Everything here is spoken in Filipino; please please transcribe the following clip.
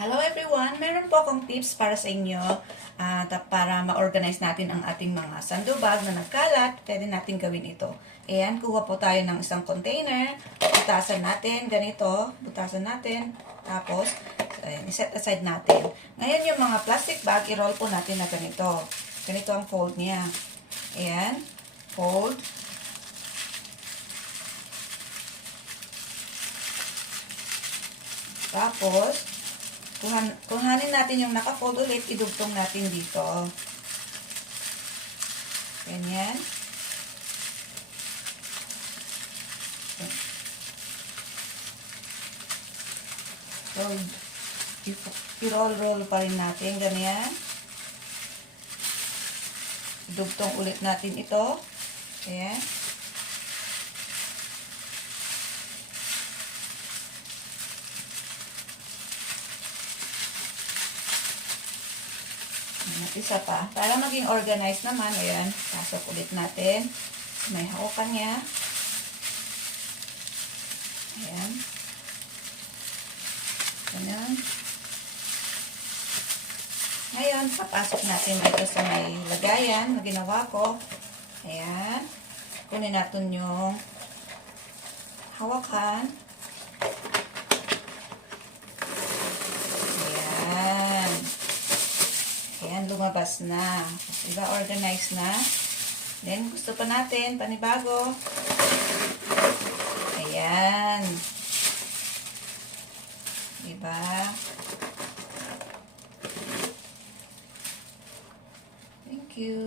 Hello everyone! Meron po akong tips para sa inyo para ma-organize natin ang ating mga sandubag na nagkalat. Pwede natin gawin ito. Ayan, kuha po tayo ng isang container. Butasan natin, ganito. Butasan natin. Tapos, ayan, iset aside natin. Ngayon yung mga plastic bag, i-roll po natin na ganito. Ganito ang fold niya. Ayan, fold. Tapos, kuhanin natin yung naka-fold ulit, idugtong natin dito. Ganyan. So, i-roll-roll pa rin natin, ganyan. Idugtong ulit natin ito. Ayan. Isa pa. Para maging organized naman, ayan, pasok ulit natin. May hawakan niya. Ayan. Ganyan. Ngayon, papasok natin dito sa may lagayan na ginawa ko. Ayan. Kunin natin yung hawakan. Ayan, lumabas na. Diba, organized na. Then, gusto pa natin, panibago. Ayan. Diba? Thank you.